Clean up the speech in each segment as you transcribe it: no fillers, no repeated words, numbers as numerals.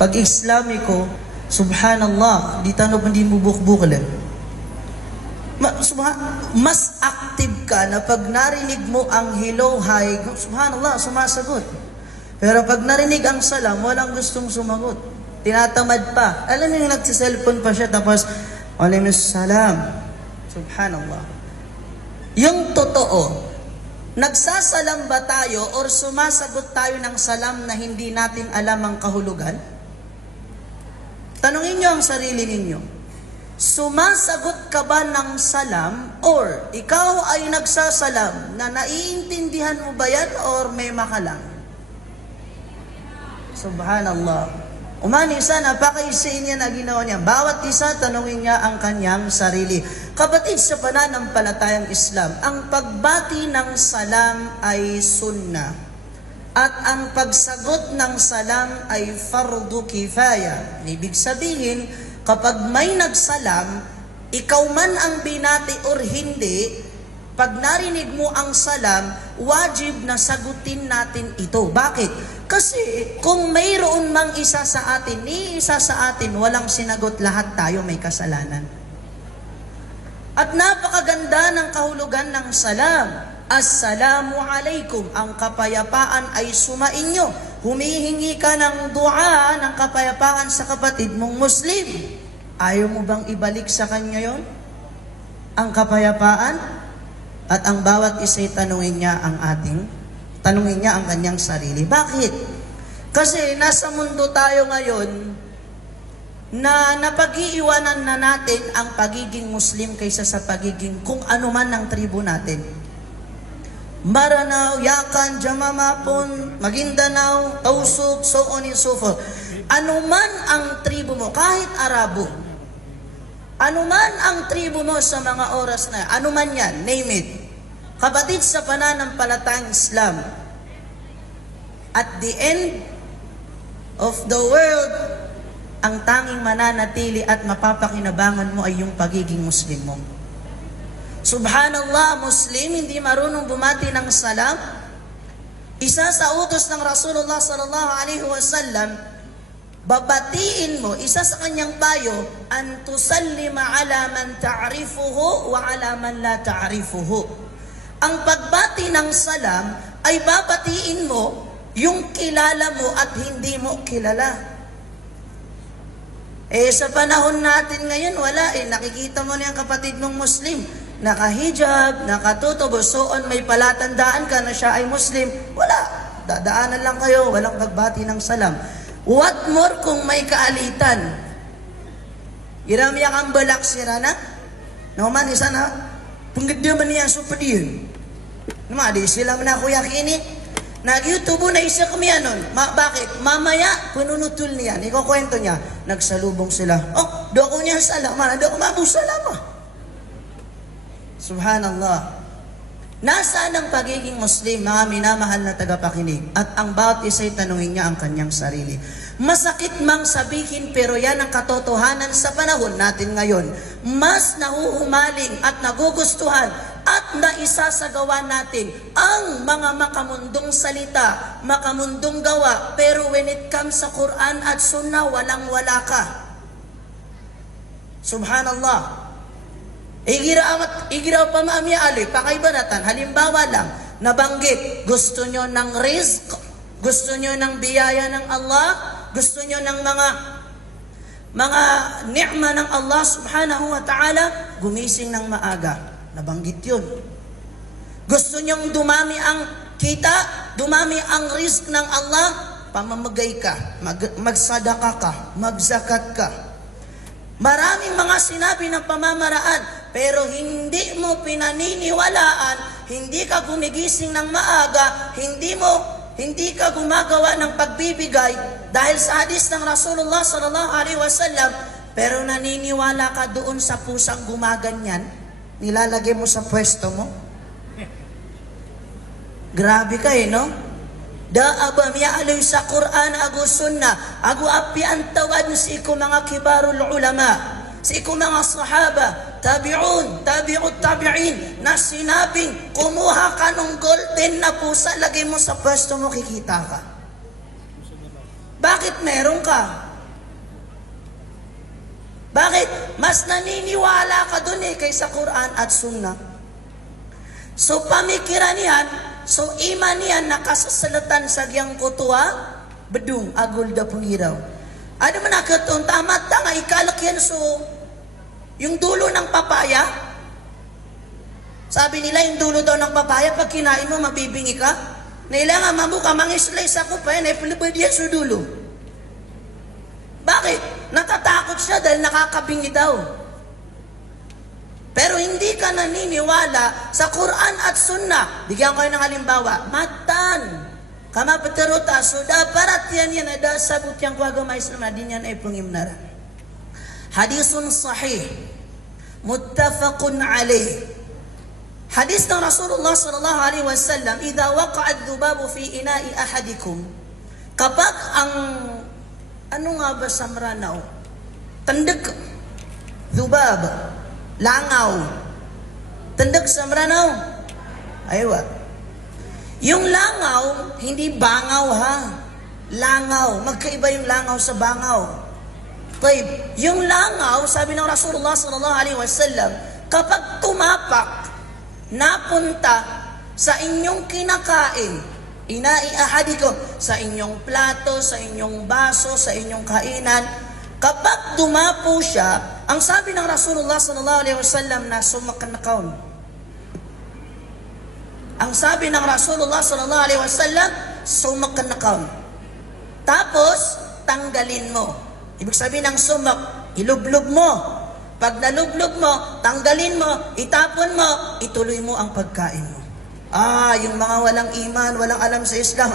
Pag Islamiko, subhanallah, di tanong hindi mo bukbukalan. Mas active ka na pag narinig mo ang hello, hi, subhanallah, sumasagot. Pero pag narinig ang salam, walang gustong sumagot. Tinatamad pa. Alam niyo yung nagsiselfon pa siya, tapos, alaihissalam. Subhanallah. Yung totoo, nagsasalam ba tayo or sumasagot tayo ng salam na hindi natin alam ang kahulugan? Tanungin niyo ang sarili ninyo. Sumasagot ka ba ng salam or ikaw ay nagsasalam na naiintindihan mo ba yan or may makalang? Subhanallah. Umani isa, napakaisiin niya na ginawa niya. Bawat isa, tanungin niya ang kanyang sarili. Kapatid sa pananampalatayang Islam, ang pagbati ng salam ay sunnah. At ang pagsagot ng salam ay fardu kifaya. Ibig sabihin, kapag may nagsalam, ikaw man ang binati or hindi, pag narinig mo ang salam, wajib na sagutin natin ito. Bakit? Kasi kung mayroon mang isa sa atin, ni isa sa atin, walang sinagot, lahat tayo may kasalanan. At napakaganda ng kahulugan ng salam. Assalamu alaikum. Ang kapayapaan ay sumainyo. Humihingi ka ng dua ng kapayapaan sa kapatid mong Muslim. Ayaw mo bang ibalik sa kanya yon? Ang kapayapaan? At ang bawat isa'y tanungin niya ang kanyang sarili. Bakit? Kasi nasa mundo tayo ngayon na napag-iiwanan na natin ang pagiging Muslim kaysa sa pagiging kung ano man ang tribo natin. Maranao, Yakan, Jamamapon, Maguindanao, Tausug, so on and so forth. Ano man ang tribo mo, kahit Arabo, ano man ang tribo mo sa mga oras na, ano man yan, name it. Kapatid sa pananampalatayang Islam, at the end of the world, ang tanging mananatili at mapapakinabangan mo ay yung pagiging Muslim mo. Subhanallah, Muslim, hindi marunong bumati ng salam. Isa sa utos ng Rasulullah sallallahu alaihi wasallam, babatiin mo, isa sa kanyang payo, an tusallima ala man ta'rifuhu wa ala man la ta'rifuhu. Ang pagbati ng salam ay babatiin mo yung kilala mo at hindi mo kilala. Sa panahon natin ngayon, wala nakikita mo na yung kapatid mong Muslim, nakahijab, nakatutubo, so on, may palatandaan ka na siya ay Muslim. Wala. Dadaanan lang kayo, walang pagbati ng salam. What more kung may kaalitan? Giramya kang balak sirana? Naman isa na, punggit man niya supadiyon. Naman, di sila man ako yakini. Nag-YouTube na isa kami anon. Bakit? Mamaya, pununutol niya. Ikukwento niya. Nagsalubong sila. Oh, do ako niya salaman. Do ako mabusalama. Subhanallah. Nasaan ang pagiging Muslim, mga minamahal na tagapakinig? At ang bawat isa'y tanungin niya ang kanyang sarili. Masakit mang sabihin, pero yan ang katotohanan sa panahon natin ngayon. Mas nahuhumaling at nagugustuhan at naisasagawa natin ang mga makamundong salita, makamundong gawa, pero when it comes sa Quran at Sunnah, walang-wala ka. Subhanallah. Igiraw pa maami ali, pakaibanatan. Halimbawa lang, nabanggit, gusto nyo ng rizq, gusto nyo ng biyaya ng Allah, gusto nyo ng mga ni'ma ng Allah subhanahu wa ta'ala, gumising ng maaga. Nabanggit yun. Gusto nyong dumami ang kita, dumami ang rizq ng Allah, pamamagay ka, magsadaka ka, magzakat ka. Maraming mga sinabi ng pamamaraan, pero hindi mo pinaniniwalaan, hindi ka gumigising ng maaga, hindi ka gumagawa ng pagbibigay dahil sa hadis ng Rasulullah sallallahu alaihi wasallam, pero naniniwala ka doon sa pusang gumaganyan, nilalagay mo sa pwesto mo. Grabe ka no? Daabam ya'aloy sa Quran agu sunnah, agu api ang tawad si iku mga kibarul ulama, si iku mga sahaba, tabi'un, tabi'ut tabi'in, na sinabing, kumuha ka ng golden na pusa, lagay mo sa pwesto mo, kikita ka. Bakit meron ka? Bakit? Mas naniniwala ka dun kaysa Quran at Sunnah. So pamikiran niyan, so iman niyan nakasasalatan sa giyang kutuwa, bedung agul da pungiraw. Ano man nakatun, tamat nga ikalakyan so yung dulo ng papaya. Sabi nila yung dulo daw ng papaya, pag kinain mo mabibingi ka. Nailangan mamuka, mangislice ako pa yan, ay palibad yan sa dulo. Bakit? Natatakot siya dahil nakakabingi daw. Pero hindi ka naniniwala sa Quran at Sunnah. Bigyan ko ng halimbawa. Matan. Kama pataruta. So daparat yan ada sabut yang kuagama Islam na din yan ay pangimnaran. Hadisun sahih. Muttafaqun alaih. Hadis ng Rasulullah sallallahu alaihi wasallam, "Idza waqa'a adh-dhubabu fi ina'i ahadikum." Kapag ang ano nga ba sa maranaw? Tandeg. Dhubab. Langaw. Tandeg sa maranaw? Aywa. Yung langaw, hindi bangaw ha. Langaw. Magkaiba yung langaw sa bangaw. Taib. Yung langaw, sabi ng Rasulullah sallallahu alaihi wasallam, kapag tumapak, napunta sa inyong kinakain, inai ahadikum, sa inyong plato, sa inyong baso, sa inyong kainan, kapag dumapo siya, ang sabi ng Rasulullah sallallahu alaihi wasallam na sumakanakaon. Ang sabi ng Rasulullah sallallahu alaihi wasallam, sumakanakaon. Tapos tanggalin mo. Ibig sabihin ng sumak, ilublob mo. Pag nalublob mo, tanggalin mo, itapon mo, ituloy mo ang pagkain mo. Yung mga walang iman, walang alam sa Islam,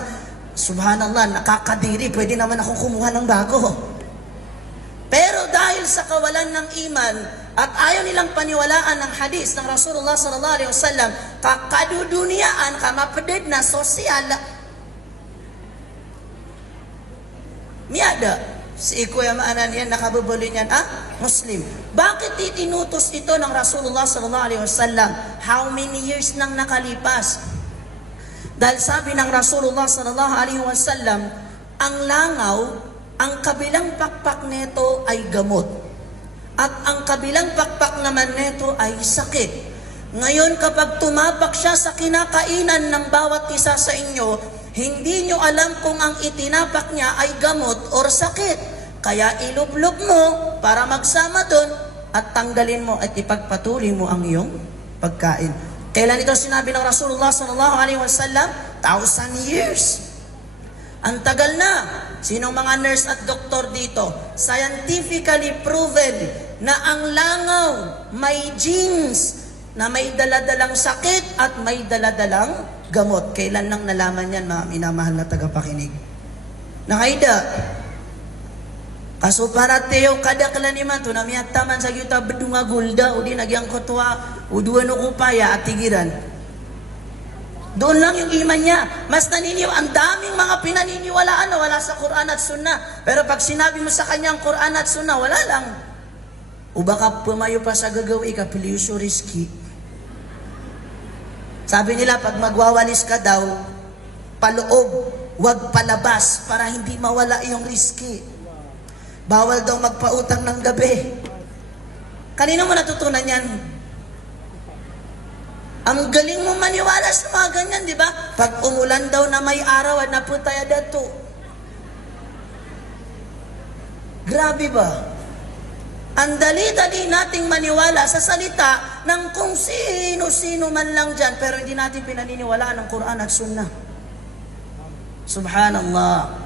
subhanallah, nakakadiri, pwede naman akong kumuha ng bago. Pero dahil sa kawalan ng iman, at ayaw nilang paniwalaan ng hadis ng Rasulullah sallallahu alaihi wasallam, kakaduduniyaan, kamapeded na sosyal, miyada. Si Kuya Maanan yan, nakabubuli niyan, Muslim. Bakit itinutos ito ng Rasulullah sallallahu alaihi wasallam? How many years nang nakalipas? Dahil sabi ng Rasulullah sallallahu alaihi wasallam, ang langaw, ang kabilang pakpak neto ay gamot. At ang kabilang pakpak naman neto ay sakit. Ngayon kapag tumapak siya sa kinakainan ng bawat isa sa inyo, hindi nyo alam kung ang itinapak niya ay gamot or sakit. Kaya ilublob mo para magsama doon at tanggalin mo at ipagpatuloy mo ang iyong pagkain. Kailan ito sinabi ng Rasulullah sallallahu alaihi wasallam? 1,000 years. Ang tagal na. Sinong mga nurse at doktor dito? Scientifically proven na ang langaw may genes na may daladalang sakit at may daladalang gamot. Kailan lang nalaman yan, mga minamahal na tagapakinig? Nakaida. Kaso para tayo kada kalaniman to na miyataman sa yuta bedunga gulda o di nagyang kotwa o duwa no kupaya at tigiran. Doon lang yung iman niya. Mas ang daming mga pinaniniwalaan na wala sa Quran at Sunnah. Pero pag sinabi mo sa kanyang Quran at Sunnah, wala lang. O baka pumayo pa sa gagawi ka, piliuso risky. Sabi nila, pag magwawalis ka daw, paloob, wag palabas para hindi mawala yung risky. Bawal daw magpautang ng gabi. Kanino mo natutunan yan? Ang galing mo maniwala sa mga ganyan, di ba? Pag umulan daw na may araw at naputaya dato. Grabe ba? Ang dali-dali nating maniwala sa salita ng kung sino-sino man lang dyan, pero hindi natin pinaniniwalaan ng Quran at Sunnah. Subhanallah.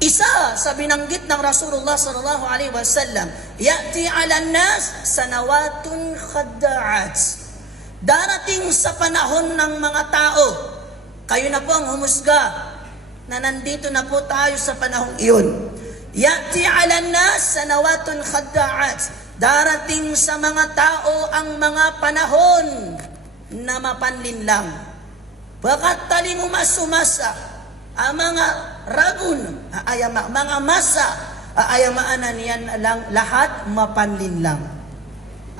Isa sa binanggit ng Rasulullah sallallahu alaihi wasallam, ya'ti 'alan nas sanawatun khadda'at. Darating sa panahon ng mga tao, kayo na po ang humusga na nandito na po tayo sa panahong iyon. Ya'ti 'alan nas sanawatun khadda'at. Darating sa mga tao ang mga panahon na mapanlinlang. Bakat tali mo masumasa ang mga ragun, mga masa, ayamaanan yan lang, lahat mapanlin lang.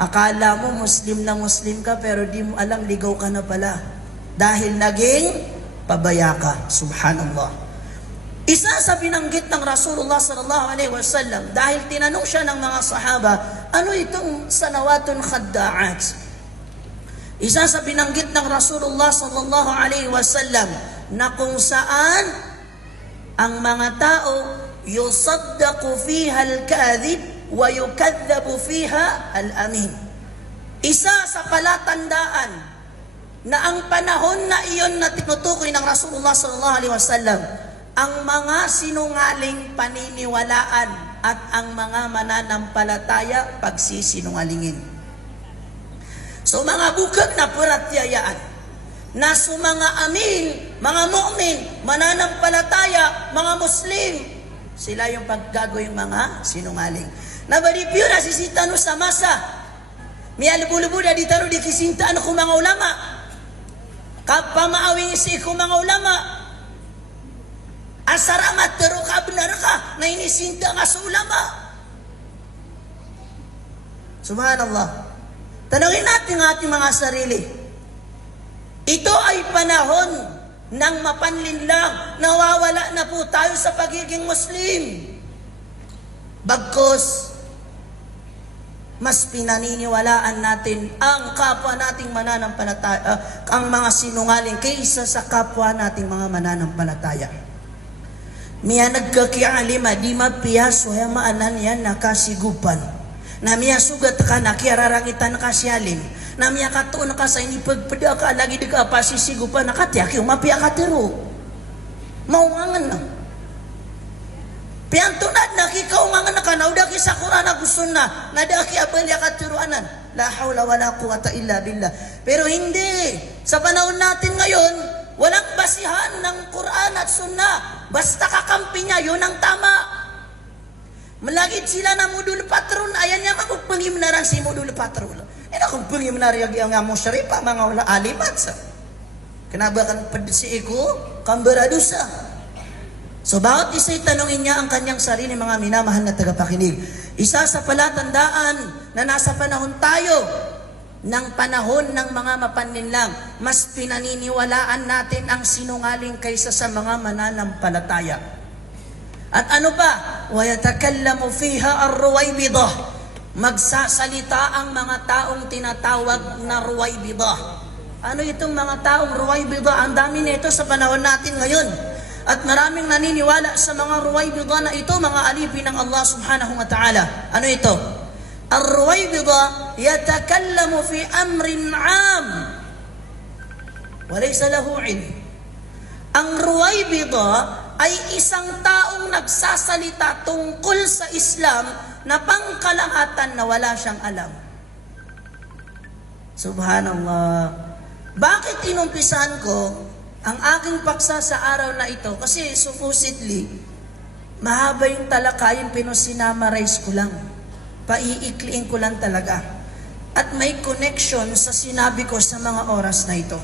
Akala mo Muslim na Muslim ka, pero di mo alam, ligaw ka na pala. Dahil naging pabaya ka. Subhanallah. Isa sa binanggit ng Rasulullah sallallahu alaihi wasallam dahil tinanong siya ng mga sahaba, ano itong sanawatun khadda'at? Isa sa binanggit ng Rasulullah sallallahu alaihi wasallam na kung saan ang mga tao yusaddaqu fiha al-kadhib wa yukadhabu fiha al-amin. Isa sa palatandaan na ang panahon na iyon na tinutukoy ng Rasulullah sallallahu alaihi wasallam, ang mga sinungaling paniniwalaan at ang mga mananampalataya pagsisinungalingin. So mga bukag na puratyayaan na sa mga amin, mga mu'min, mananampalataya, mga Muslim, sila yung paggagawing mga sinungaling. Nabaripyo na sisita no sa masa. May alubu-lubu na ditaro di kisintaan ko mga ulama. Kapamaawing isi ko mga ulama. Asaramat pero kabnar ka na inisinta nga sa ulama. Subhanallah. Tanungin natin ang ating mga sarili. Ito ay panahon ng mapanlinlang. Nawawala na po tayo sa pagiging Muslim. Bagkus, mas pinaniniwalaan natin ang kapwa nating mananampalataya, ang mga sinungaling kaysa sa kapwa nating mga mananampalataya. Miya nagkakialima, di mapiyaso, ya maanan yan nakasigupan. Na miya sugat ka na, kiararangitan nakasyalim. Na miya katuon ka sa inipagpada ka, lagi di ka pasisigupan, nakatiyak yung mapiya ka tiro. Maungangan na. Piyantunad na kikaungangan na ka, naudaki sa Quran na gusto na, nadaki abalya ka tiruanan. La hawla wala quwata illa billah. Pero hindi. Sa panahon natin ngayon, walang basihan ng Quran at Sunnah. Basta kakampi niya, yun ang tama. Malagit sila na modul patron. Ayan niya magpungim na rin si modul patron. Kung pungim na rin yung nga mo syaripa, mga wala alimat sa. Kinabakan pa si Iko, kambaradusa. So bawat isa'y tanongin niya ang kanyang sarili, mga minamahal na tagapakinig. Isa sa palatandaan na nasa panahon tayo, ng panahon ng mga mapanlinlang, mas pinaniniwalaan natin ang sinungaling kaysa sa mga mananampalataya. At ano pa? وَيَتَكَلَّمُ فِيهَا الرُّوَيْبِضَةِ. Magsasalita ang mga taong tinatawag na ruwaybidah. Ano itong mga taong ruwaybidah? Ang dami nito sa panahon natin ngayon. At maraming naniniwala sa mga ruwaybidah na ito, mga alipin ng Allah subhanahu wa ta'ala. Ano ito? Ar-ruwaybidah yatakallamu fi amrin 'am wa laysa lahu 'ilm. Ang ruwaybidah ay isang taong nagsasalita tungkol sa Islam na pangkalahatan na wala siyang alam. Subhanallah. Bakit inumpisahan ko ang aking paksa sa araw na ito? Kasi supposedly, mahaba yung talakayin, pero sinamarize ko lang. Paiikliin ko lang talaga. At may connection sa sinabi ko sa mga oras na ito.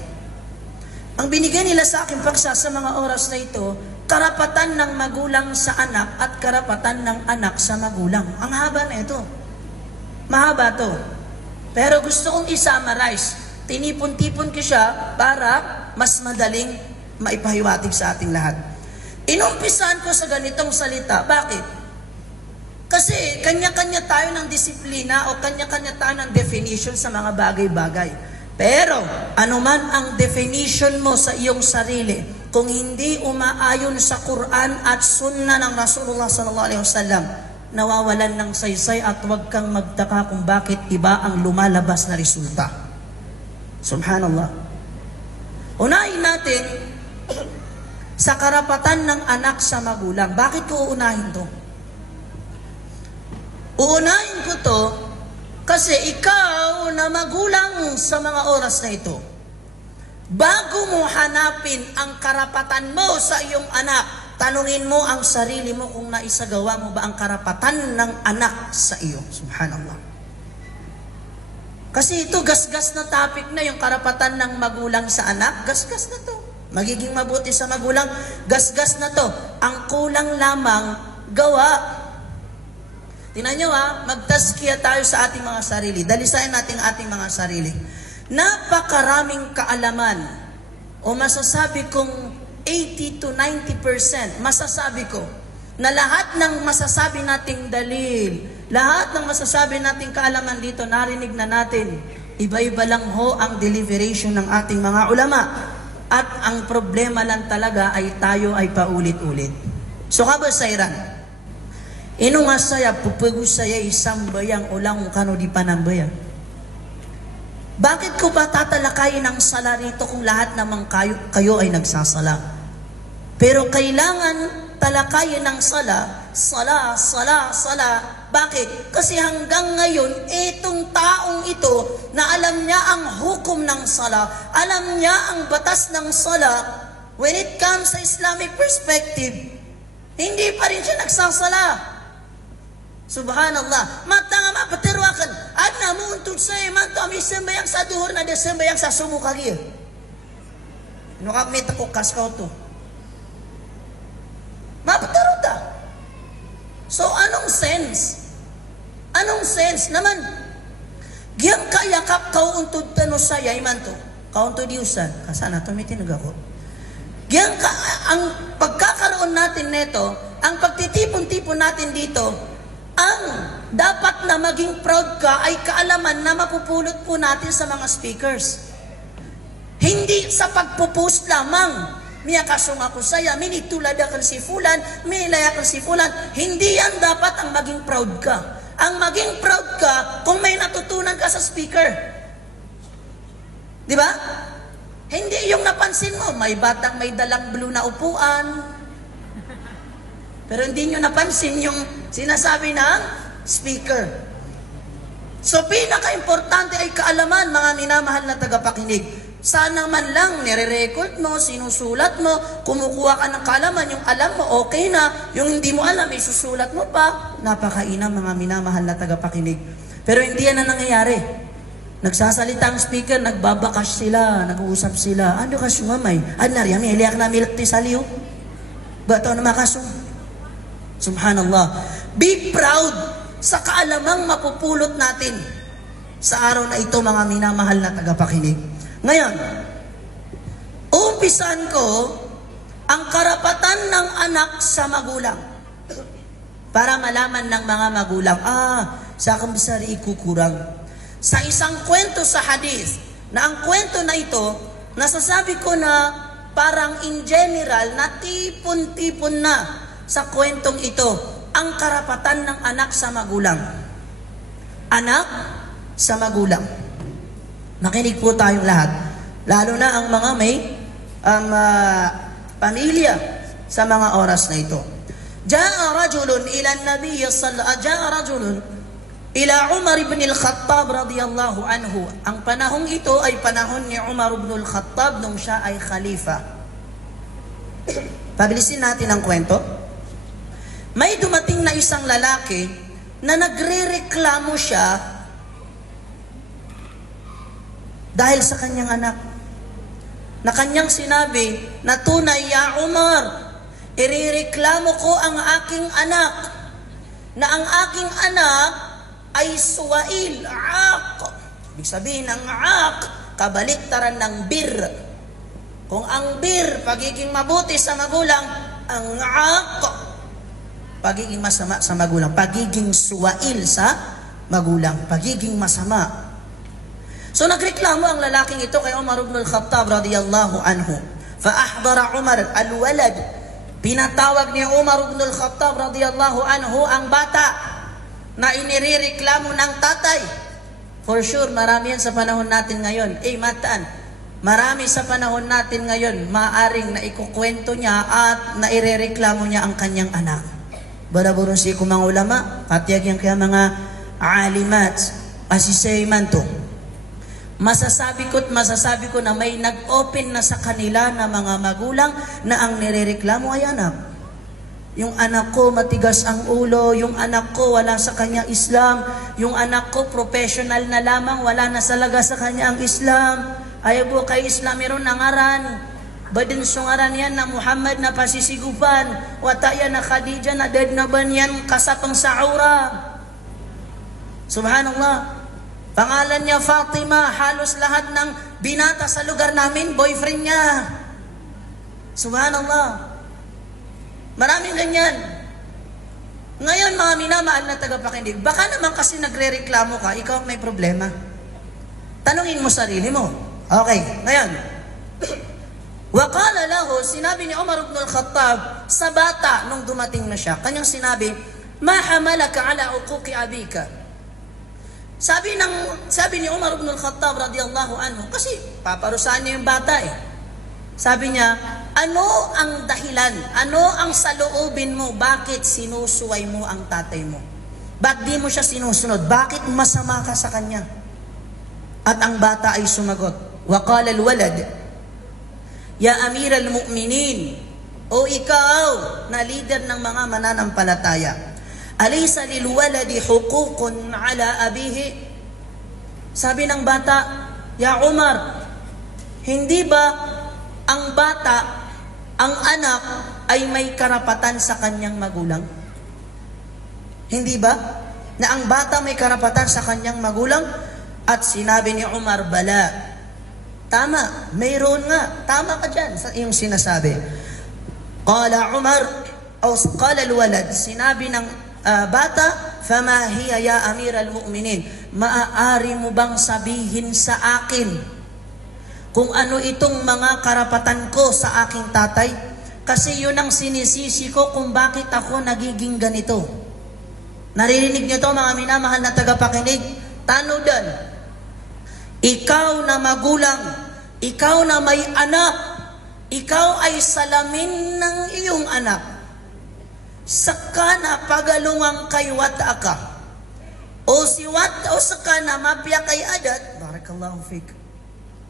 Ang binigay nila sa aking paksa sa mga oras na ito, karapatan ng magulang sa anak at karapatan ng anak sa magulang. Ang haba na ito. Mahaba to. Pero gusto kong i-summarize. Tinipon-tipon ko siya para mas madaling maipahiwatig sa ating lahat. Inumpisahan ko sa ganitong salita. Bakit? Kasi kanya-kanya tayo ng disiplina o kanya-kanya tayo ng definition sa mga bagay-bagay. Pero anuman ang definition mo sa iyong sarili, kung hindi umaayon sa Quran at Sunnah ng Rasulullah sallallahu alaihi wasallam, nawawalan ng saysay at huwag kang magtaka kung bakit iba ang lumalabas na resulta. Subhanallah. Unahin natin sa karapatan ng anak sa magulang. Bakit ko uunahin to? Uunahin ko to kasi ikaw na magulang sa mga oras na ito, bago mo hanapin ang karapatan mo sa iyong anak, tanungin mo ang sarili mo kung naisagawa mo ba ang karapatan ng anak sa iyo. Subhanallah. Kasi ito, gasgas na topic na yung karapatan ng magulang sa anak. Gasgas na to. Magiging mabuti sa magulang, gasgas na to. Ang kulang lamang, gawa. Tingnan nyo magtaskiya tayo sa ating mga sarili. Dalisayan natin ating mga sarili. Napakaraming kaalaman o masasabi kong 80 to 90%, masasabi ko, na lahat ng masasabi nating dalil, lahat ng masasabi nating kaalaman dito, narinig na natin. Iba-iba lang ho ang deliberation ng ating mga ulama. At ang problema lang talaga ay tayo ay paulit-ulit. So kabasairan, ino nga saya, pupugo saya isang bayang ulang kano di panambaya. Bakit ko ba tatalakayin ang sala rito kung lahat naman kayo ay nagsasala? Pero kailangan talakayin ng sala. Bakit? Kasi hanggang ngayon, itong taong ito na alam niya ang hukom ng sala, alam niya ang batas ng sala, when it comes sa Islamic perspective, hindi pa rin siya nagsasala. Subhanallah. Mata nga mapatirwakan. At namuntod sa iman to, may sembayang sa duhur na de sembayang sa sumukagi. Nukamit ako kaskaw to. Mapatarota. So, anong sense? Anong sense naman? Giyang kayakap kauntod tano saya iman to. Kauntod diusan. Kasana, tumitinag ako. Giyang ang pagkakaroon natin neto, ang pagtitipon-tipon natin dito, ang dapat na maging proud ka ay kaalaman na mapupulot po natin sa mga speakers. Hindi sa pagpupost lamang. Miya kasong ako saya, minituladakan si Fulan, minayakan si Fulan. Hindi yan dapat ang maging proud ka. Ang maging proud ka kung may natutunan ka sa speaker. Di ba? Hindi yung napansin mo, may batang may dalang blue na upuan. Pero hindi nyo napansin yung sinasabi ng speaker. So pinaka-importante ay kaalaman, mga minamahal na tagapakinig. Sana man lang nire-record mo, sinusulat mo, kumukuha ka ng kaalaman, yung alam mo okay na, yung hindi mo alam, isusulat mo pa. Napakainam, mga minamahal na tagapakinig. Pero hindi yan na nangyayari. Nagsasalita ang speaker, nagbabakas sila, nag-uusap sila. Ano ka sumamay? Ano na may hiliyak na milk ti saliw? Bato na makasum? Subhanallah. Be proud sa kaalamang mapupulot natin sa araw na ito, mga minamahal na tagapakinig. Ngayon, umpisan ko ang karapatan ng anak sa magulang. Para malaman ng mga magulang, sa kambisari ikukurang. Sa isang kwento sa hadith, na ang kwento na ito, nasasabi ko na parang in general, na tipon-tipon na sa kwentong ito, ang karapatan ng anak sa magulang. Anak sa magulang. Nakinig po tayong lahat. Lalo na ang mga may pamilya sa mga oras na ito. Ja'a rajulun ila an-nabiy ila Umar ibn al-Khattab radiyallahu anhu. Ang panahong ito ay panahon ni Umar ibn al-Khattab nung siya ay khalifa. Pabilisin natin ang kwento. May dumating na isang lalaki na nagrereklamo siya dahil sa kanyang anak. Na kanyang sinabi na tunay, ya Umar, irereklamo ko ang aking anak. Na ang aking anak ay suwail, aaq. Ibig sabihin, ang aaq, kabaliktaran ng bir. Kung ang bir, pagiging mabuti sa magulang, ang aaq, pagiging masama sa magulang. Pagiging suwail sa magulang. Pagiging masama. So nagreklamo ang lalaking ito kay Umar ibn al-Khattab radiyallahu anhu. Fa-ahdara Umar al-walad. Pinatawag ni Umar ibn al-Khattab radiyallahu anhu ang bata na inireklamo ng tatay. For sure, marami yan sa panahon natin ngayon. Mataan, marami sa panahon natin ngayon, maaring na ikukwento niya at na irereklamo niya ang kanyang anak. Balaburong si kumang ulama, patiyag yan kaya mga alimat, asisay man to. Masasabi ko na may nag-open na sa kanila na mga magulang na ang nirereklamo ay anak. Yung anak ko matigas ang ulo, yung anak ko wala sa kanya Islam, yung anak ko professional na lamang, wala na salaga sa kanya ang Islam. Ayaw po kay Islam, meron nangaran. Badin sungaran yan na Muhammad na pasisigupan, wata yan na Khadija na dead na ban yan kasapang saura. Subhanallah. Pangalan niya Fatima, halos lahat ng binata sa lugar namin, boyfriend niya. Subhanallah. Maraming ganyan. Ngayon, mga minamahal na tagapakinig, baka naman kasi nagre-reklamo ka, ikaw may problema. Tanungin mo sarili mo. Okay, ngayon. Waqala lahu, sinabi ni Umar ibn al-Khattab sa bata nung dumating na siya, kanyang sinabi, ma hamalaka ala uquqi abika. Sabi ni Umar ibn al-Khattab radiyallahu anhu, kasi paparusahan niya yung bata eh. Sabi niya, ano ang dahilan? Ano ang saloobin mo? Bakit sinusuway mo ang tatay mo? Bakit di mo siya sinusunod? Bakit masama ka sa kanya? At ang bata ay sumagot, waqala al-walad, ya Amir al-Mu'minin, o ikaw na leader ng mga mananampalataya, alaysa lil waladi huququn ala abihi? Sabi ng bata, ya Umar, hindi ba ang bata, ang anak ay may karapatan sa kanyang magulang? Hindi ba na ang bata may karapatan sa kanyang magulang? At sinabi ni Umar, bala, tama, mayroon nga, tama ka dyan sa iyong sinasabi. Qala Umar, o qala al-walad, sinabi ng bata, fama hiya ya Amir al-Mu'minin, maaari mo bang sabihin sa akin kung ano itong mga karapatan ko sa aking tatay? Kasi yun ang sinisisi ko kung bakit ako nagiging ganito. Naririnig niyo to, mga minamahal na tagapakinig? Tanudan, ikaw na magulang, ikaw na may anak, ikaw ay salamin ng iyong anak. Saka na pagalungang kay wata ka. O saka na mapya kay adat, barakallahu fik.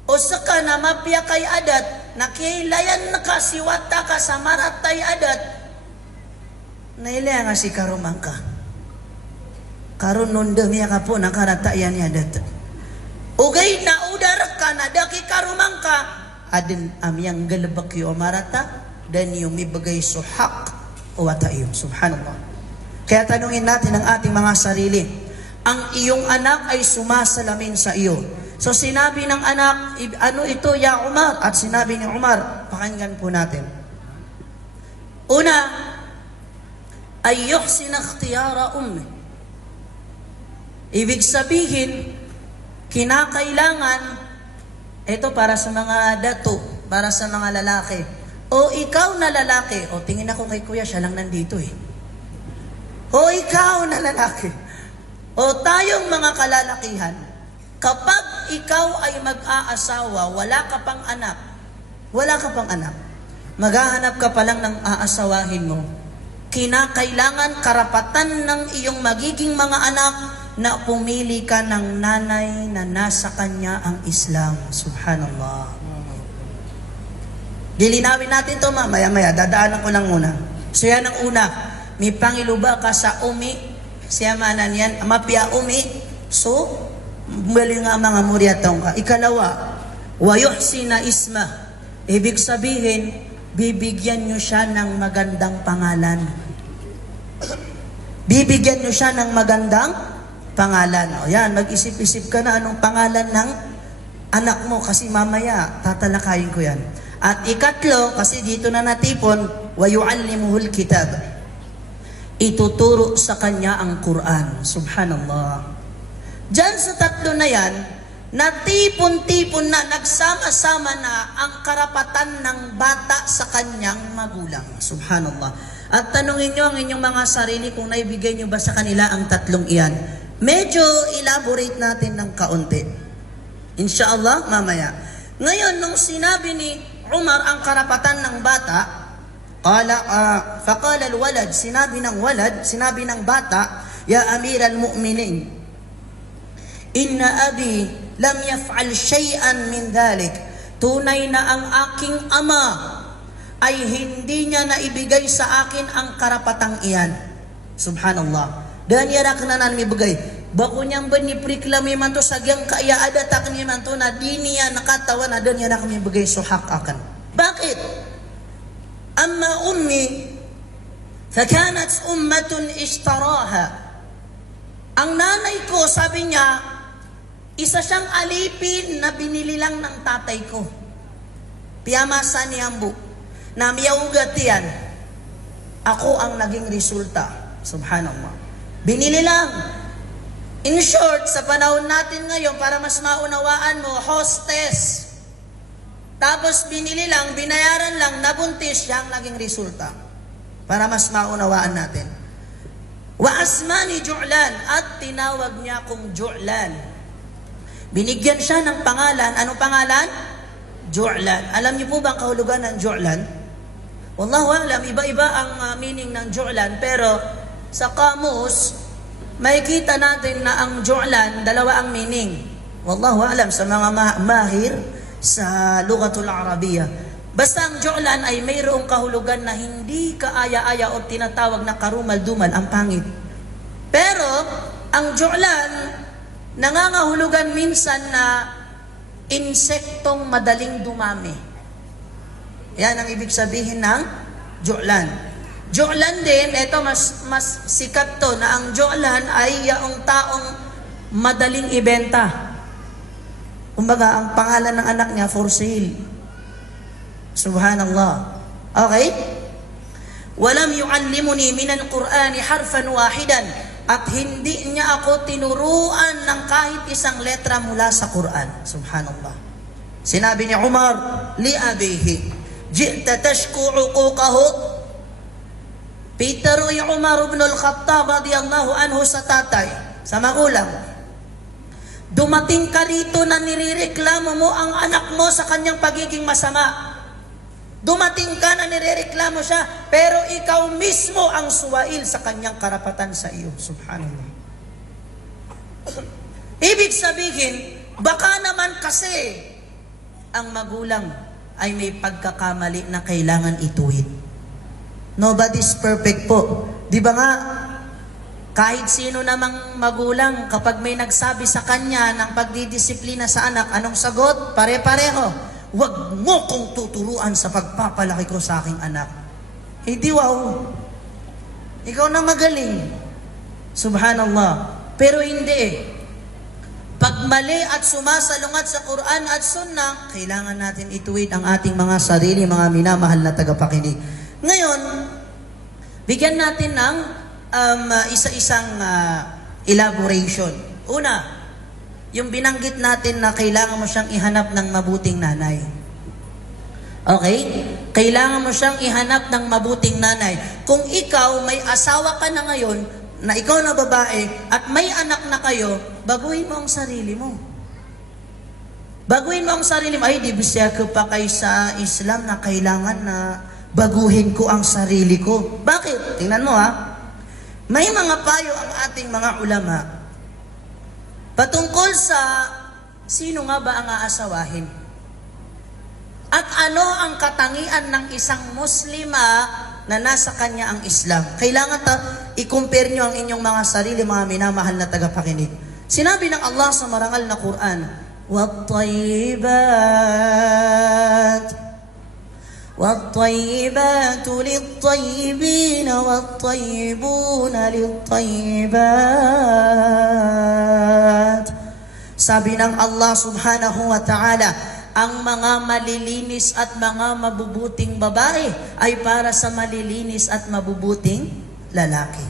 O saka na mapya kay adat, nakilayan na ka si wata ka sa maratay adat, nailaya nga si karumang ka. Karun nundam ya ka po nakaratayan ni adat. Ugay na udar ka na daki karumang ka, adin amyang galabak yung marata, dan yung mibagay suhak o wata iyo. Subhanallah. Kaya tanungin natin ang ating mga sarili, ang iyong anak ay sumasalamin sa iyo. So sinabi ng anak, ano ito ya Umar? At sinabi ni Umar, pakinggan po natin. Una, ay yuhsin ikhtiyara ummi. Ibig sabihin, kinakailangan, ito para sa mga dato, para sa mga lalaki. O ikaw na lalaki, o tingin ako kay kuya, siya lang nandito eh. O ikaw na lalaki, o tayong mga kalalakihan, kapag ikaw ay mag-aasawa, wala ka pang anak, maghahanap ka pa lang ng aasawahin mo, kinakailangan karapatan ng iyong magiging mga anak na pumili ka ng nanay na nasa kanya ang Islam. Subhanallah. Dilinawin natin to mamaya-maya, dadaanan ko lang muna. So yan ang una, may pangiluba ka sa umi, siya manan yan, mapya umi, so, mali nga mga muryatong ka. Ikalawa, wayuhsina isma. Ibig sabihin, bibigyan nyo siya ng magandang pangalan. Bibigyan nyo siya ng magandang pangalan. O yan, mag-isip-isip ka na anong pangalan ng anak mo kasi mamaya tatalakayin ko yan. At ikatlo, kasi dito na natipon, wayu'allimuhul kitab. Ituturo sa kanya ang Quran. Subhanallah. Diyan sa tatlo na yan, natipon-tipon na, nagsama-sama na ang karapatan ng bata sa kanyang magulang. Subhanallah. At tanungin nyo ang inyong mga sarili kung naibigay nyo ba sa kanila ang tatlong iyan. Medyo elaborate natin ng kaunti. Insyaallah, mamaya. Ngayon, nung sinabi ni Umar ang karapatan ng bata, faqala al-walad, sinabi ng bata, ya Amir al-Mu'minin, inna abi lam yaf'al shay'an min dhalik. Tunay na ang aking ama ay hindi niya naibigay sa akin ang karapatang iyan. Subhanallah. Dan yarak na nan mibigay. Bako niyang ba ni priklami man to sagyang kaya adatak niya man to na di niya nakatawa na dan yarak mibigay suhak akan. Bakit? Amma ummi fakanat ummatun ishtaraha. Ang nanay ko, sabi niya, isa siyang alipin na binili lang ng tatay ko. Piyamasa ni Ambu. na miyaugat yan, ako ang naging resulta. Subhanallah. Binili lang. In short, sa panahon natin ngayon, para mas maunawaan mo, hostess. Tapos binili lang, binayaran lang, nabuntis, siya ang naging resulta. Para mas maunawaan natin. Wa asmani Ju'lan, at tinawag niya akong Ju'lan. Binigyan siya ng pangalan. Anong pangalan? Ju'lan. Alam niyo po ba ang kahulugan ng Ju'lan? Wallahu alam, iba-iba ang meaning ng Ju'lan, pero sa kamus, makikita natin na ang Ju'lan, dalawa ang meaning. Wallahu alam, sa mga mahir sa lugatul Arabiya. Basta ang Ju'lan ay mayroong kahulugan na hindi kaaya-aya o tinatawag na karumal-dumal, ang pangit. Pero, ang Ju'lan, nangangahulugan minsan na insektong madaling dumami. Yan ang ibig sabihin ng Ju'lan. Ju'lan din, ito mas sikat to, na ang Ju'lan ay yaong taong madaling ibenta. Kumbaga, ang pangalan ng anak niya, for sale. Subhanallah. Okay? Walam yu'allimuni minan Qur'ani harfan wahidan. At hindi niya ako tinuruan ng kahit isang letra mula sa Qur'an. Subhanallah. Sinabi ni Umar, li abihi, ji'ta tashku uquqahu. Pitaroy Umar ibn al-Khattab radiyallahu anhu sa tatay, sa magulang. Dumating ka rito na nirereklamo mo ang anak mo sa kanyang pagiging masama. Dumating ka na nirereklamo siya, pero ikaw mismo ang suwail sa kanyang karapatan sa iyo. Subhanallah. Ibig sabihin, baka naman kasi ang magulang ay may pagkakamali na kailangan ituwid. Nobody's perfect po. Di ba nga, kahit sino namang magulang, kapag may nagsabi sa kanya ng pagdidisiplina sa anak, anong sagot? Pare-pareho. Huwag mo kong tuturuan sa pagpapalaki ko sa aking anak. Hindi, wow. Ikaw na magaling. Subhanallah. Pero hindi. Pag mali at sumasalungat sa Quran at Sunnah, kailangan natin ituwid ang ating mga sarili, mga minamahal na tagapakinig. Ngayon, bigyan natin ng isa-isang elaboration. Una, yung binanggit natin na kailangan mo siyang ihanap ng mabuting nanay. Okay? Kailangan mo siyang ihanap ng mabuting nanay. Kung ikaw may asawa ka na ngayon, na ikaw na babae, at may anak na kayo, baguhin mo ang sarili mo. Baguhin mo ang sarili mo. Ay, di bisya ko pa kayo sa Islam na kailangan na baguhin ko ang sarili ko. Bakit? Tingnan mo ha. May mga payo ang ating mga ulama patungkol sa sino nga ba ang aasawahin. At ano ang katangian ng isang Muslima na nasa kanya ang Islam. Kailangan i-compare nyo ang inyong mga sarili, mga minamahal na tagapakinig. Sinabi ng Allah sa marangal na Quran, وَالطَّيِّبَاتُ لِلطَّيِّبِينَ وَالطَّيِّبُونَ لِلطَّيِّبَاتِ. Sabi ng Allah subhanahu wa ta'ala, ang mga malilinis at mga mabubuting babae ay para sa malilinis at mabubuting lalaki.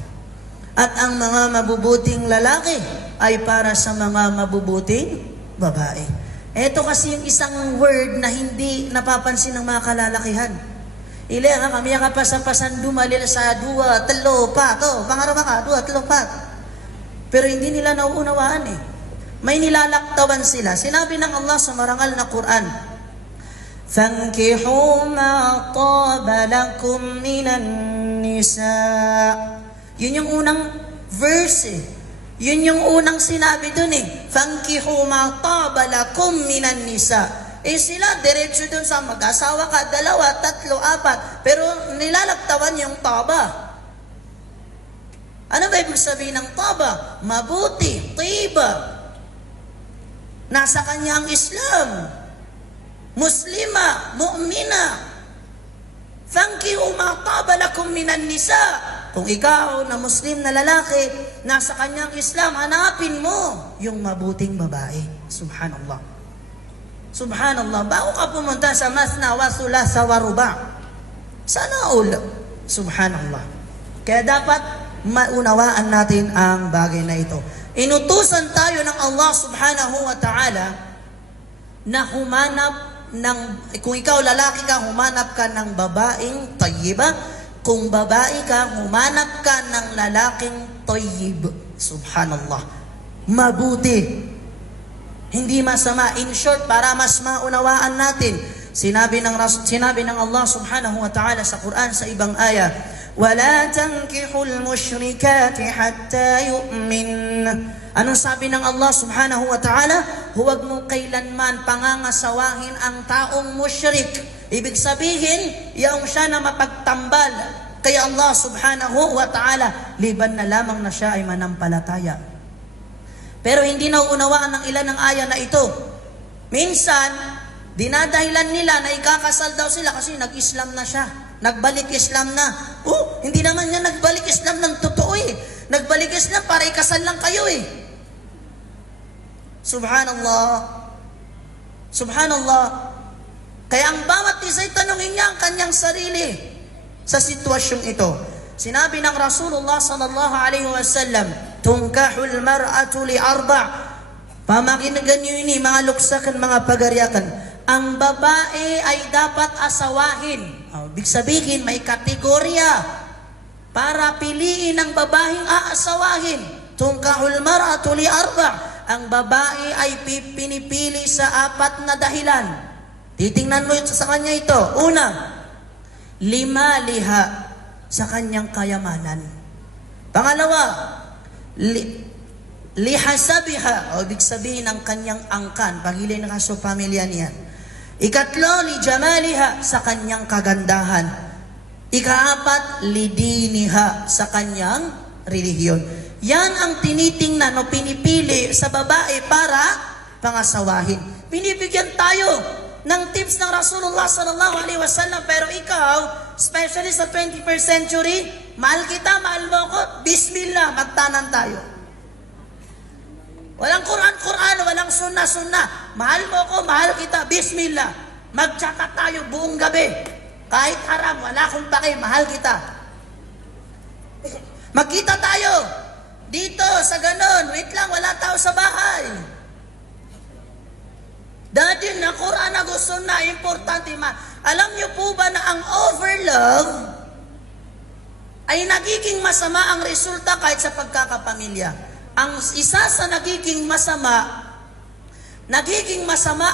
At ang mga mabubuting lalaki ay para sa mga mabubuting babae. Ito kasi yung isang word na hindi napapansin ng mga kalalakihan. Ile nga kami nga pasapasan dumalil sa dua, talo, pato, pangaraw ka, dua, talo, pat. Pero hindi nila nauunawaan eh. May nilalaktawan sila. Sinabi ng Allah sa marangal na Quran, فَانْكِحُوا مَا طَابَ لَكُمْ مِنَ النِّسَاءِ. Yun yung unang verse eh. Yun yung unang sinabi dun eh. فَانْكِحُوا مَا طَابَ لَكُمْ مِنَ النِّسَاءِ. Eh sila, diretso dun sa mag-asawa ka, 2, 3, 4. Pero nilalaktawan yung taba. Ano ba ibig sabihin ng taba? Mabuti, tiba. Nasa kanya ang Islam. Muslima, mu'mina. Fankihu ma taba lakum minan nisa. Kung ikaw na Muslim na lalaki, nasa kanyang Islam, hanapin mo yung mabuting babae. Subhanallah. Subhanallah. Bago ka pumunta sa masna wa sulasa wa ruba. Sana all. Subhanallah. Kaya dapat maunawaan natin ang bagay na ito. Inutusan tayo ng Allah subhanahu wa ta'ala na humanap ng, kung ikaw lalaki ka, humanap ka ng babaeng tayyiba. Kung babae ka, humanap ka ng lalaking tayyib. Subhanallah. Mabuti. Hindi masama. In short, para mas maunawaan natin, sinabi ng Allah subhanahu wa ta'ala sa Quran sa ibang aya, وَلَا تَنْكِحُوا الْمُشْرِكَاتِ حَتَّى يُؤْمِنْ. Anong sabi ng Allah subhanahu wa ta'ala? Huwag mo kailanman pangangasawahin ang taong mushrik. Ibig sabihin, yaong siya na mapagtambal kay Allah subhanahu wa ta'ala, liban na lamang na siya ay manampalataya. Pero hindi nauunawaan ng ilan ng aya na ito. Minsan, dinadahilan nila na ikakasal daw sila kasi nag-Islam na siya. Nagbalik Islam na. Hindi naman niya nagbalik Islam ng totoo eh. Nagbalik Islam para ikasal lang kayo eh. Subhanallah. Subhanallah. Kaya ang bawat isa ay tanungin niya ang kanyang sarili sa sitwasyong ito. Sinabi ng Rasulullah sallallahu alaihi wasallam, "Tunkahul mar'atu li arba'." Pamakinan niyo ini mga luksakan, mga pagariakan. Ang babae ay dapat asawahin. Ibig sabihin, may kategorya para piliin ang babaeng aasawahin. Tungkahul mar'atu li arba'. Ang babae ay pinipili sa 4 na dahilan. Titingnan mo sa kanya ito. Una, liha sa kanyang kayamanan. Pangalawa, lihasabiha. Ibig sabihin ng kanyang angkan. Pagilin na kaso pamilya niya. Ikatlo, jamaliha sa kanyang kagandahan. Ikaapat, lidiniha sa kanyang relihiyon. Yan ang tinitingnan o pinipili sa babae para pangasawahin. Binibigyan tayo ng tips ng Rasulullah sallallahu alaihi wasallam, pero ikaw, especially sa 21st century, mahal kita, mahal mo ko, bismillah, magtanan tayo. Walang Quran, walang sunnah. Mahal mo ko, mahal kita, bismillah. Magtsaka tayo buong gabi. Kahit haram, wala akong pake, mahal kita. Magkita tayo. Dito, sa ganon. Wait lang, wala tao sa bahay. Dahil na Quran na gusto na, importante alam niyo po ba na ang overlove ay nagiging masama ang resulta kahit sa pagkakapamilya? Ang isa sa nagiging masama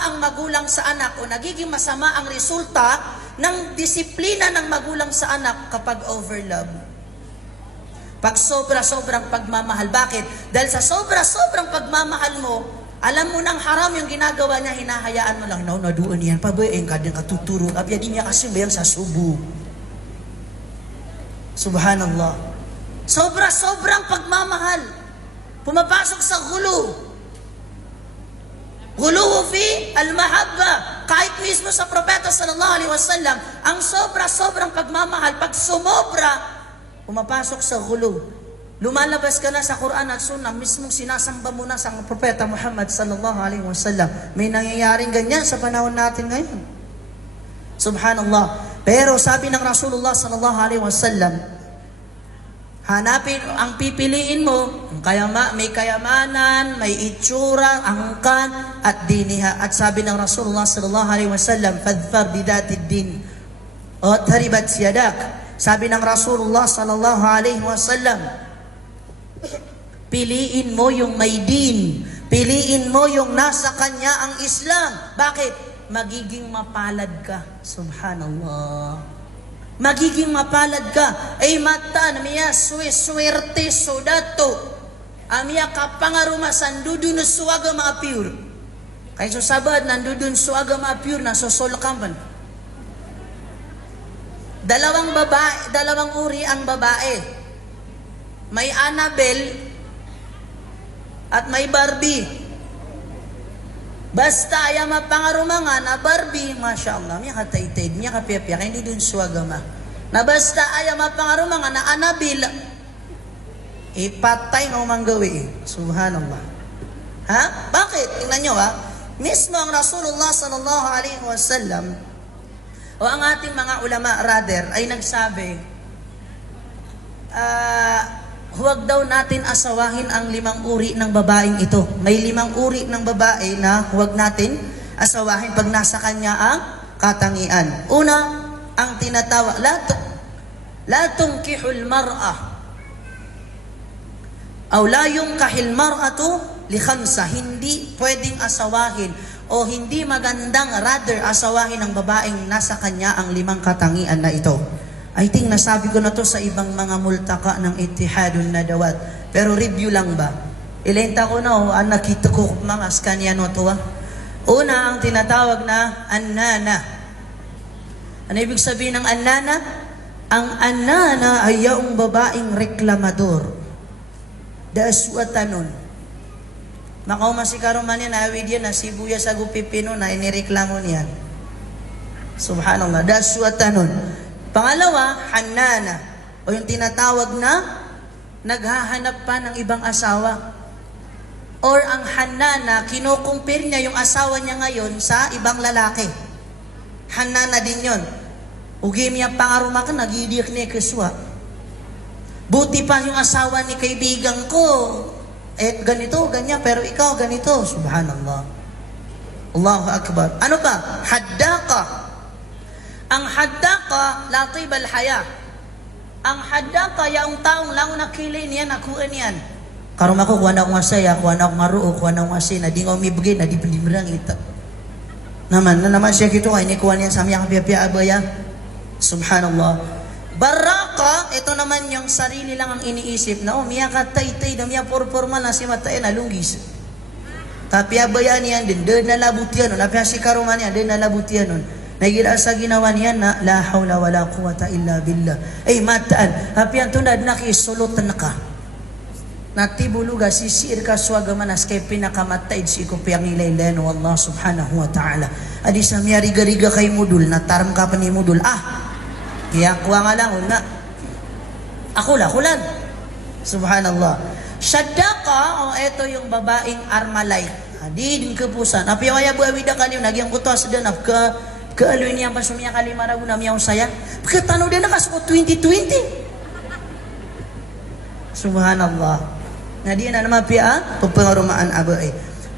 ang magulang sa anak o nagiging masama ang resulta ng disiplina ng magulang sa anak kapag overlove. Pag sobra-sobrang pagmamahal. Bakit? Dahil sa sobra-sobrang pagmamahal mo, alam mo nang haram yung ginagawa niya, hinahayaan mo lang, naduan yan, pabayaan ka din katuturo, abya din niya kasi bayang sa subo. Subhanallah. Sobra-sobrang pagmamahal. Pumapasok sa gulo. Gulo fi al-mahabba. Kahit mismo sa propeta sallallahu alaihi wasallam, ang sobra-sobrang pagmamahal, pag sumobra, pumapasok sa gulo. Lumalabas ka na sa Quran at Sunnah, mismong sinasamba mo na sa propeta Muhammad sallallahu alaihi wasallam. May nangyayaring ganyan sa panahon natin ngayon. Subhanallah. Pero sabi ng Rasulullah sallallahu alaihi wasallam, hanapin, ang pipiliin mo, may kayamanan, may itsura, angkan, at diniha. At sabi ng Rasulullah sallallahu alaihi wasallam, fadfar bidatid din, o taribat siyadak. Sabi ng Rasulullah sallallahu alaihi wasallam, piliin mo yung may din, piliin mo yung nasa kanya ang Islam. Bakit? Magiging mapalad ka. Subhanallah. Magiging mapalad ka. Ay mata, namiya swerte sodato. Amiya kapangaruma sandudun suwaga mga pure. Kaya sabad, nandudun suwaga mga pure na sosolkaman. Dalawang uri ang babae. May Annabelle at may Barbie. Basta ay mapangaruma nga na Barbie, mashallah, miya kataytid, miya kapiapia, kaya hindi dun suwagama. Na basta ay mapangaruma nga na Annabelle, ipatay mo manggawi. Subhanallah. Ha? Bakit? Tingnan nyo ha. Mismo ang Rasulullah sallallahu alaihi wasallam, O ang ating mga ulama rather ay nagsabi, huwag daw natin asawahin ang 5 uri ng babaeng ito. May 5 uri ng babae na huwag natin asawahin pag nasa kanya ang katangian. Una, ang tinatawag, la tunkihul mar'a aw la yunkahil mar'atu li 5. Hindi pwedeng asawahin o hindi magandang rather asawahin ng babaeng nasa kanya ang 5 katangian na ito. I think nasabi ko na to sa ibang mga multaka ng Ittihadun Nadawat. Pero review lang ba? Ilenta ko na ang nakita ko mga skanya no to. Una, ang tinatawag na annana. Ano ibig sabihin ng annana? Ang annana ay yung babaeng reklamador. Daswatanon. Makaumasi karon man yan, awid yan, na sibuya sa gupipino na inireklamo niyan. Subhanallah, daswatanon. Pangalawa, hanana. O yung tinatawag na naghahanap pa ng ibang asawa. Or ang hanana, kinukumpir niya yung asawa niya ngayon sa ibang lalaki. Hanana din yun. Ugim niya pangaruma ka, nagidiyak niya kaswa. Buti pa yung asawa ni kaibigan ko. Ganito, ganyan, pero ikaw ganito. Subhanallah. Allahu Akbar. Ano ba? Haddaka. Ang haddaka, latibal haya. Ang haddaka, yung taong lang nakilin yan, nakuha niyan. Karong ako, kuha na akong masaya, kuha na akong maruo, kuha na akong masaya, na di nga umibigay, na di pinimrang ita. Naman siya kito, ay nikuha niyan sa miyang piya-piya abaya. Subhanallah. Baraka, ito naman yung sarili lang ang iniisip na, miya ka tay-tay na miya porpormal na si matay na lunggis. Tapi abayan yan din, doon nalabot yan, napya si karuman yan, doon nalabot yan nun. Nagila sa ginawa niya na, la hawla wa la quwata illa billah. Ay mataan, tapi ang tunad na kisulutan na ka. Natibuluga, sisir ka swagamanas kay pinakamatay si kupiyang ilayleno Allah subhanahu wa ta'ala. Adi sa miya riga-riga kay mudul, nataram ka pa ni mudul. Kaya kuha nga lang, una. Akulan. Subhanallah. Shaddaka, ito yung babaeng armalay. Di din kepusan. Api waya buawi da kanyo, nagyang butos din, kaaloy niya pa sumiya kalimaraw na miyaw saya. Pagkatano din na kas 2020. Subhanallah. Na di na naman piya, pagpangarumaan abo ay.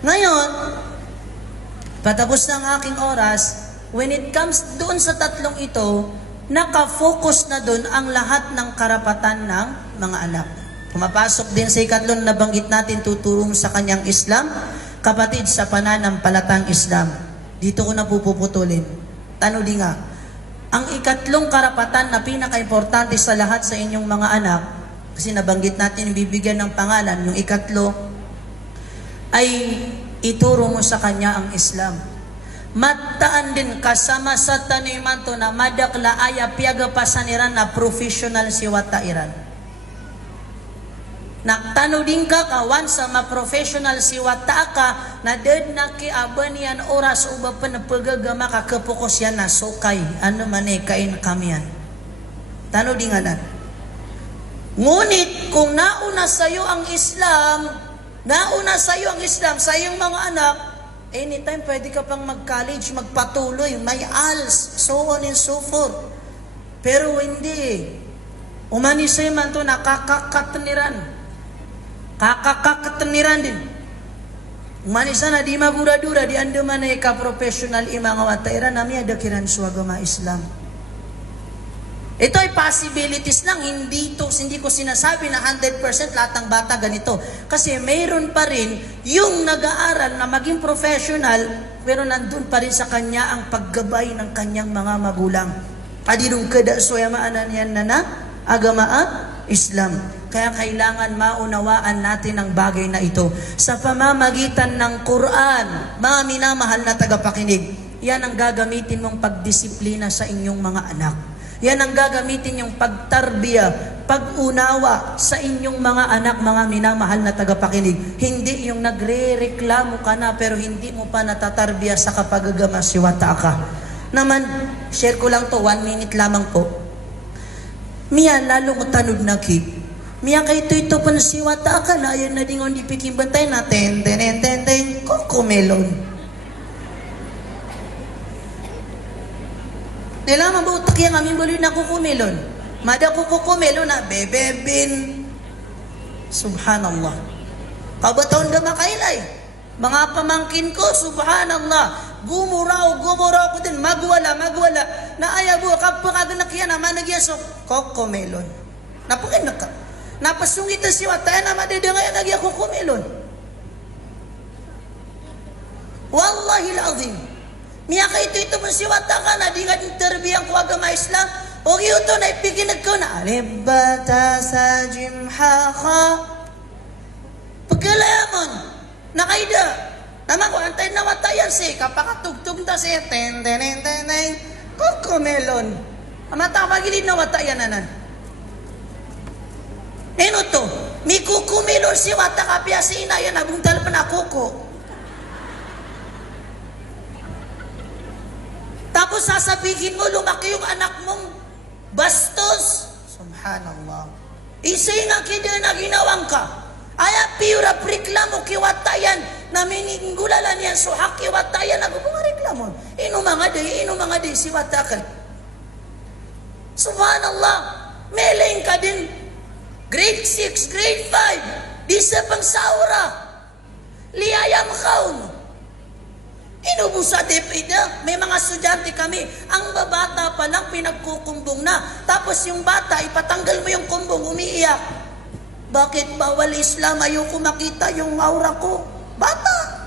Ngayon, patapos ng aking oras, when it comes doon sa tatlong ito, nakafocus na doon ang lahat ng karapatan ng mga anak. Pumapasok din sa ikatlong nabanggit natin, tuturong sa kanyang Islam, kapatid sa pananampalatang Islam. Dito ko na pupuputulin. Tanong din nga, ang ikatlong karapatan na pinaka-importante sa lahat sa inyong mga anak, kasi nabanggit natin bibigyan ng pangalan, yung ikatlo, ay ituro mo sa kanya ang Islam. Mataan din kasama sa taniman to na madakla aya piaga pasaniran na professional si watairan. Naktano din ka kawan sa ma-professional si wata ka na dead na kiaban yan oras uba pa na pagagama ka kapukos yan na sukay. Ano man kain kami yan. Tano din nga na. Ngunit kung nauna sa'yo ang Islam, sa iyong mga anak, anytime pwede ka pang mag-college, magpatuloy, may ALS, so on and so forth. Pero hindi. Umanisay man to na kakakatniran din. Umanisa na di magura-dura, di ando man ay ka-professional imang watairan, nami adakiran suagama Islam. Ito ay possibilities lang, hindi ko sinasabi na 100% lahat ng bata ganito. Kasi mayroon pa rin yung nag-aaral na maging professional, pero nandun pa rin sa kanya ang paggabay ng kanyang mga magulang. Adinong kada soyamaanan yan na agamaa Islam. Kaya kailangan maunawaan natin ang bagay na ito. Sa pamamagitan ng Quran, mga minamahal na tagapakinig, yan ang gagamitin mong pagdisiplina sa inyong mga anak. Yan ang gagamitin yung pagtarbiya, pag-unawa sa inyong mga anak, mga minamahal na tagapakinig. Hindi yung nagre-reklamo ka na pero hindi mo pa natatarbiya sa kapagagama siwata ka. Naman, share ko lang to, 1 minute lamang po. Miya, lalo ko tanod na ki. Miya kay ito pa na siwata ka na, ayun na din ang dipikin bantay na, ten, kukumelon. Nila mabutak yang amin buli na kukumilon. Mada kukumilon na bebebin. Subhanallah. Kabataon da makailay. Mga pamangkin ko, subhanallah. Gumuraw ko din. Magwala. Na ayabu, kapaganakiyan naman nagyasok. Kukumilon. Napakin na ka. Napasungit na siya. Tayo na madidangay nagya kukumilon. Wallahi al-azim. Miya ka ito mo siwata ka na di nga interbiyang ko agama Islam. O ito na ipiginag ko na alibata sa jimhaka. Pagkalayamon, nakaida. Naman ko, antay na watayan si kapakatugtog ta si ten. Kukumelon. Amatapagilid na watayan nanan. Nino to, may kukumelon si wata kapiasina yan abuntal pa na kuko. Tapos sasabihin mo, lumaki yung anak mong bastos. Subhanallah. Isay nga kida na ginawang ka. Aya piura reklamo kiwatayan na miningulalan yan suhak kiwatayan na mga reklamo. Ino mga day si watakal. Subhanallah. Meling ka din. Grade 6, grade 5. Di sa pang saura. Liyayam kaon. Inubusa depida, may mga estudyante kami, ang babata pa lang pinagkukumbong na, tapos yung bata, ipatanggal mo yung kumbong, umiiyak. Bakit bawal Islam? Ayoko makita yung aura ko. Bata.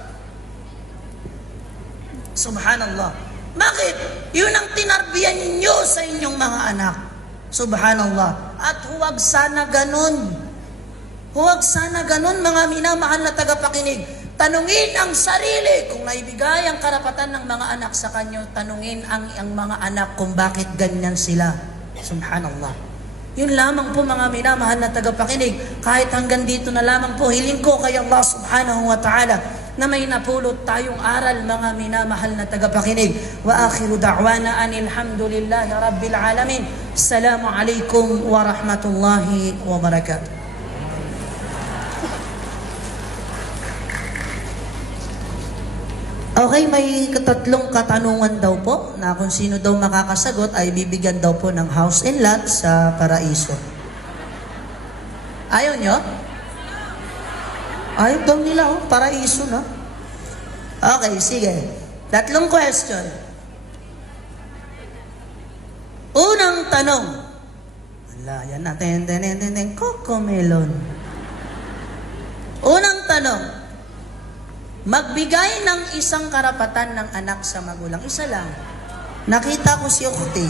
Subhanallah. Bakit? Yun ang tinarbiyan ninyo sa inyong mga anak. Subhanallah. At huwag sana ganun. Huwag sana ganun, mga minamahal na tagapakinig. Tanungin ang sarili kung naibigay ang karapatan ng mga anak sa kanyo. Tanungin ang mga anak kung bakit ganyan sila. Subhanallah. Yun lamang po mga minamahal na tagapakinig. Kahit hanggang dito na lamang po, hiling ko kay Allah subhanahu wa ta'ala na may napulot tayong aral mga minamahal na tagapakinig. Wa akhiru da'wana anil hamdulillahi rabbil alamin. Assalamu alaikum wa rahmatullahi wa barakatuh. Okay, may tatlong katanungan daw po na kung sino daw makakasagot ay bibigyan daw po ng house and lot sa Paraiso. Ayaw nyo? Ayaw daw nila, Paraiso na. Okay, sige. Tatlong question. Unang tanong. Wala, yan na. Cocomelon. Unang tanong. Magbigay ng isang karapatan ng anak sa magulang. Isa lang. Nakita ko si Okuti.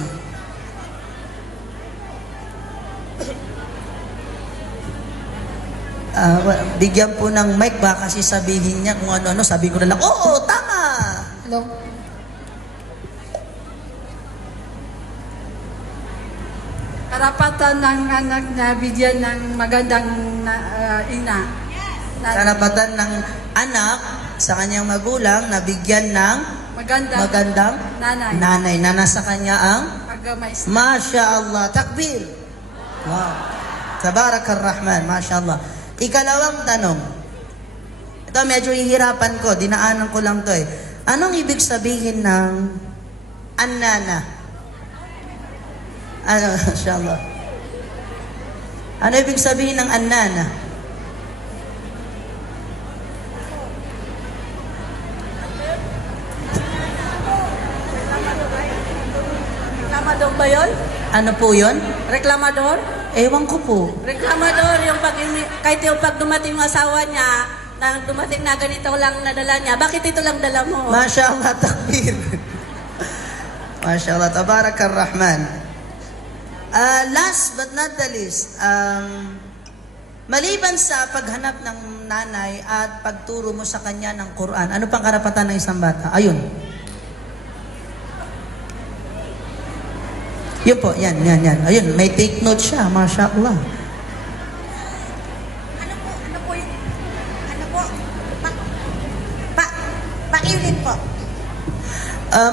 Bigyan po ng mic ba kasi sabihin niya kung ano-ano. Sabi ko na lang, oo, tama. Hello? Karapatan ng anak na bigyan ng magandang ina. Karapatan ng anak sa kanyang magulang na bigyan ng magandang nanay. Na nasa kanya ang Masya Allah. Takbir. Wow. Tabarakar Rahman. Masya Allah. Ikalawang tanong. Ito medyo hihirapan ko. Dinaanan ko lang to eh. Anong ibig sabihin ng annana? Ano, Masya Allah. Ano ibig sabihin ng annana? Reklamador ba yun? Ano po yun? Reklamador? Ewan ko po. Reklamador, yung kahit yung pag dumating yung asawa niya, na dumating na ganito lang nadala niya, bakit ito lang dala mo? Masya Allah, takbir. Masya Allah, tabarakar Rahman. Last but not the least, maliban sa paghanap ng nanay at pagturo mo sa kanya ng Quran, ano pang karapatan ng isang bata? Ayun. Yun po, yan. Ayun, may take note siya, Masya Allah. Pakiulit po.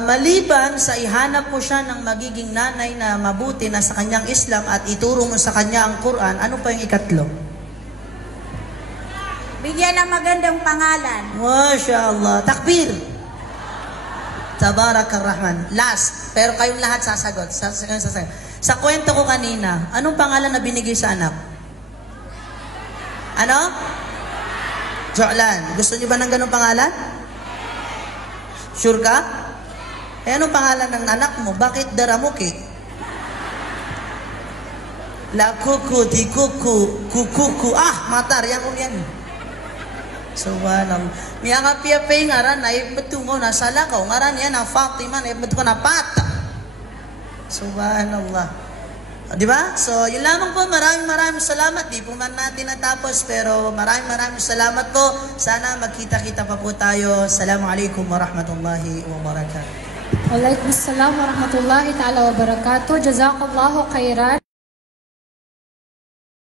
Maliban sa ihanap mo siya ng magiging nanay na mabuti na sa kanyang Islam at ituro mo sa kanya ang Quran, ano pa yung ikatlo? Bigyan ng magandang pangalan. Masya Allah. Takbir. Tabarakar Rahman. Last, pero kayong lahat sasagot. Sa kwento ko kanina, anong pangalan na binigay sa anak? Ano? Jo'lan. Gusto niyo ba ng ganong pangalan? Sure ka? Eh, anong pangalan ng anak mo? Bakit Daramuki? La kuku, di kuku, kukuku. Ah, matar, yan. Subhanallah. Miya nga piyapay ngaran na ibetungo na salakaw. Ngaran yan ang Fatima na ibetungo na pata. Subhanallah. Di ba? So, yun lamang po. Maraming salamat. Di po man natin natapos, pero maraming salamat po. Sana magkita-kita pa po tayo. Assalamualaikum warahmatullahi wabarakatuh. Waalaikumsalam warahmatullahi ta'ala wabarakatuh. Jazakallahu khairan.